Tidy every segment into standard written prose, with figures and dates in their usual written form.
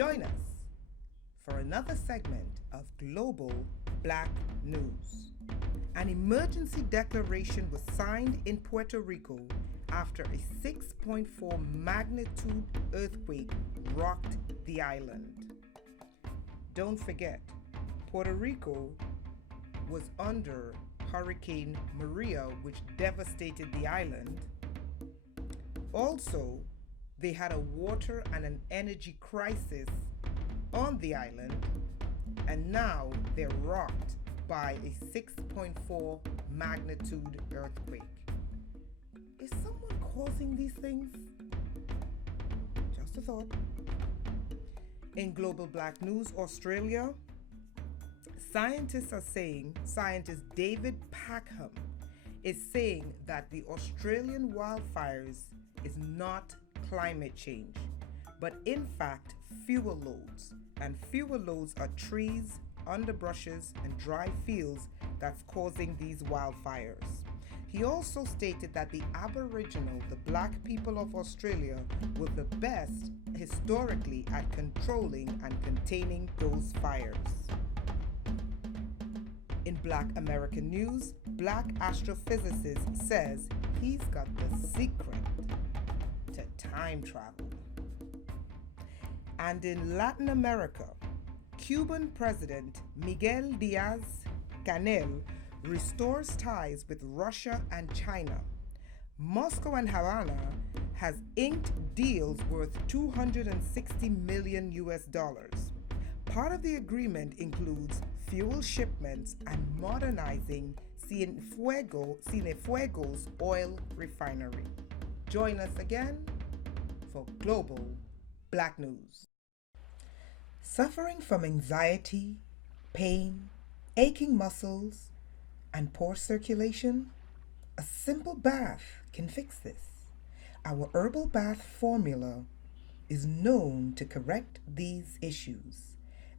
Join us for another segment of Global Black News. An emergency declaration was signed in Puerto Rico after a 6.4 magnitude earthquake rocked the island. Don't forget, Puerto Rico was under Hurricane Maria, which devastated the island. Also, they had a water and an energy crisis on the island, and now they're rocked by a 6.4 magnitude earthquake. Is someone causing these things? Just a thought. In Global Black News, Australia, scientist David Packham is saying that the Australian wildfires is not climate change, but in fact fuel loads. And fuel loads are trees, underbrushes, and dry fields that's causing these wildfires. He also stated that the Aboriginal, the black people of Australia, were the best historically at controlling and containing those fires. In Black American news, Black Astrophysicist says he's got the secret to time travel. And in Latin America, Cuban President Miguel Diaz-Canel restores ties with Russia and China. Moscow and Havana has inked deals worth $260 million US. Part of the agreement includes fuel shipments and modernizing Cienfuegos oil refinery. Join us again for Global Black News. Suffering from anxiety, pain, aching muscles, and poor circulation? A simple bath can fix this. Our herbal bath formula is known to correct these issues.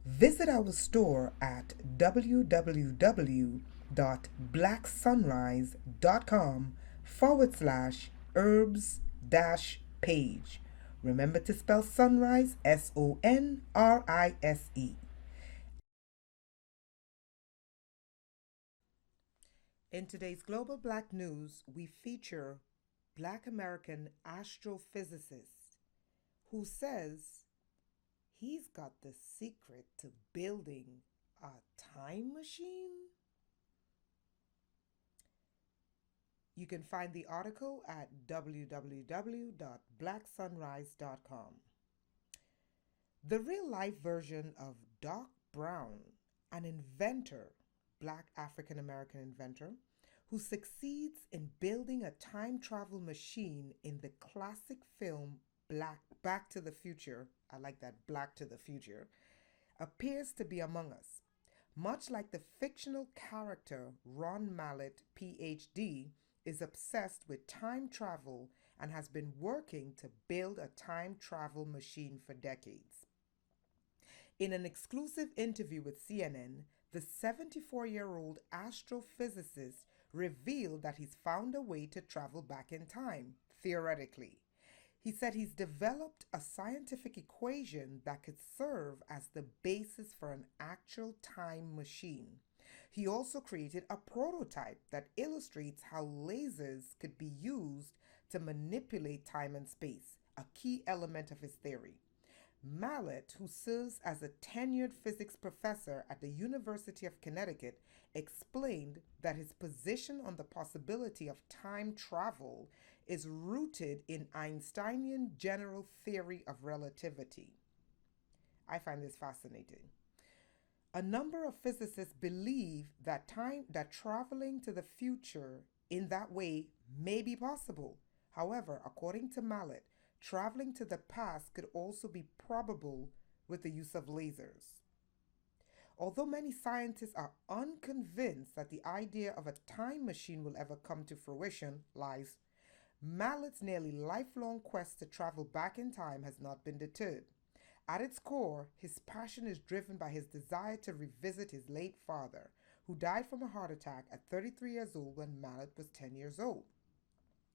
Visit our store at www.blacksunrise.com/herbs-page. Remember to spell sunrise SONRISE. In today's Global Black News, we feature Black American astrophysicist who says he's got the secret to building a time machine. You can find the article at www.blacksunrise.com. The real-life version of Doc Brown, an inventor, Black African-American inventor, who succeeds in building a time travel machine in the classic film Back to the Future, I like that, Black to the Future, appears to be among us. Much like the fictional character Ron Mallett, PhD, is obsessed with time travel and has been working to build a time travel machine for decades. In an exclusive interview with CNN, the 74-year-old astrophysicist revealed that he's found a way to travel back in time, theoretically. He said he's developed a scientific equation that could serve as the basis for an actual time machine. He also created a prototype that illustrates how lasers could be used to manipulate time and space, a key element of his theory. Mallett, who serves as a tenured physics professor at the University of Connecticut, explained that his position on the possibility of time travel is rooted in Einsteinian general theory of relativity. I find this fascinating. A number of physicists believe that traveling to the future in that way may be possible. However, according to Mallett, traveling to the past could also be probable with the use of lasers. Although many scientists are unconvinced that the idea of a time machine will ever come to fruition, Mallett's nearly lifelong quest to travel back in time has not been deterred. At its core, his passion is driven by his desire to revisit his late father, who died from a heart attack at 33 years old when Mallett was 10 years old.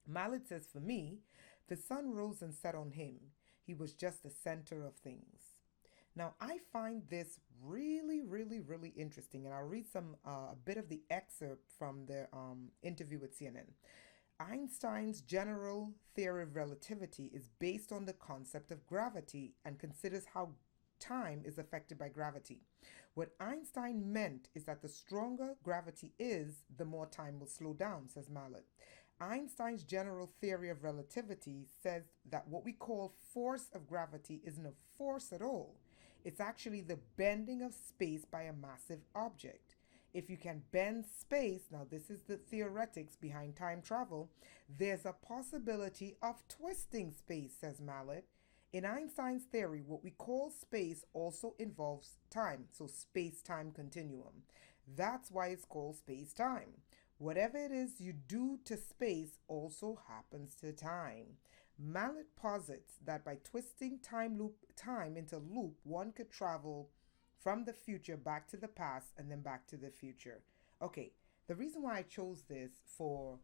Mallett says, "For me, the sun rose and set on him. He was just the center of things." Now, I find this really, really, really interesting, and I'll read a bit of the excerpt from the interview with CNN. Einstein's general theory of relativity is based on the concept of gravity and considers how time is affected by gravity. What Einstein meant is that the stronger gravity is, the more time will slow down, says Mallet. Einstein's general theory of relativity says that what we call force of gravity isn't a force at all. It's actually the bending of space by a massive object. If you can bend space, now this is the theoretics behind time travel, there's a possibility of twisting space, says Mallet. In Einstein's theory, what we call space also involves time, so space time continuum. That's why it's called space time. Whatever it is you do to space also happens to time. Mallet posits that by twisting time into loop, one could travel from the future back to the past and then back to the future. Okay, the reason why I chose this for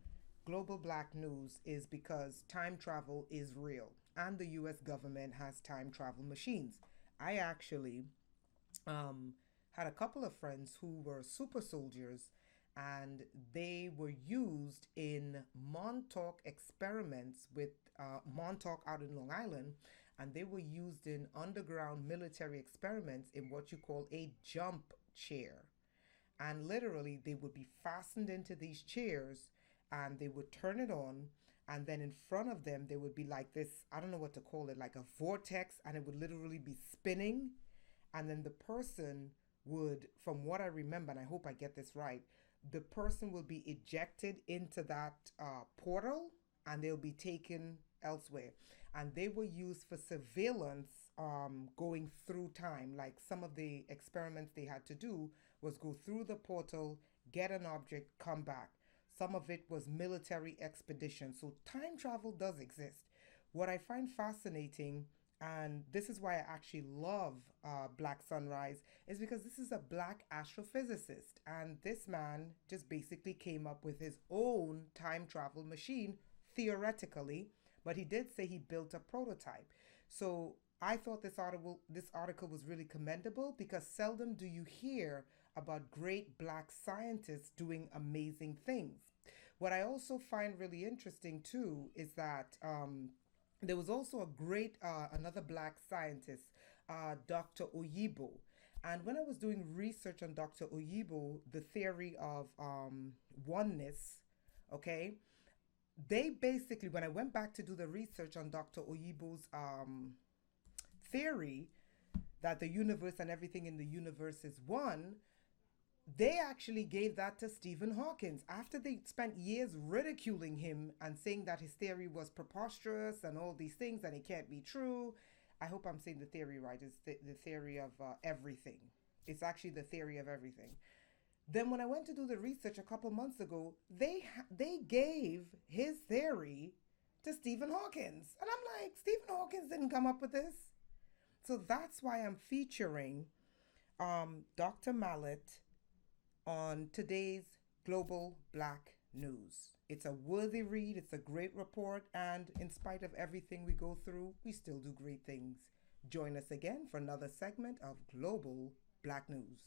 Global Black News is because time travel is real and the US government has time travel machines. I actually had a couple of friends who were super soldiers and they were used in Montauk experiments with Montauk out in Long Island, and they were used in underground military experiments in what you call a jump chair. And literally, they would be fastened into these chairs and they would turn it on. And then in front of them, there would be like this, I don't know what to call it, like a vortex, and it would literally be spinning. And then the person would, from what I remember, and I hope I get this right, the person will be ejected into that portal and they'll be taken elsewhere. And they were used for surveillance going through time. Like some of the experiments they had to do was go through the portal, get an object, come back. Some of it was military expedition. So time travel does exist. What I find fascinating, and this is why I actually love Black Sunrise, is because this is a black astrophysicist. And this man just basically came up with his own time travel machine, theoretically, but he did say he built a prototype. So I thought this article was really commendable because seldom do you hear about great black scientists doing amazing things. What I also find really interesting too is that there was also a great another black scientist, Dr. Oyibo. And when I was doing research on Dr. Oyibo, the theory of oneness, okay, they basically, when I went back to do the research on Dr. Oyibo's theory that the universe and everything in the universe is one, they actually gave that to Stephen Hawking after they spent years ridiculing him and saying that his theory was preposterous and all these things and it can't be true. I hope I'm saying the theory right. It's the theory of everything. It's actually the theory of everything. Then when I went to do the research a couple months ago, they gave his theory to Stephen Hawking, and I'm like, Stephen Hawking didn't come up with this. So that's why I'm featuring Dr. Mallet on today's Global Black News. It's a worthy read, it's a great report, and in spite of everything we go through, we still do great things. Join us again for another segment of Global Black News.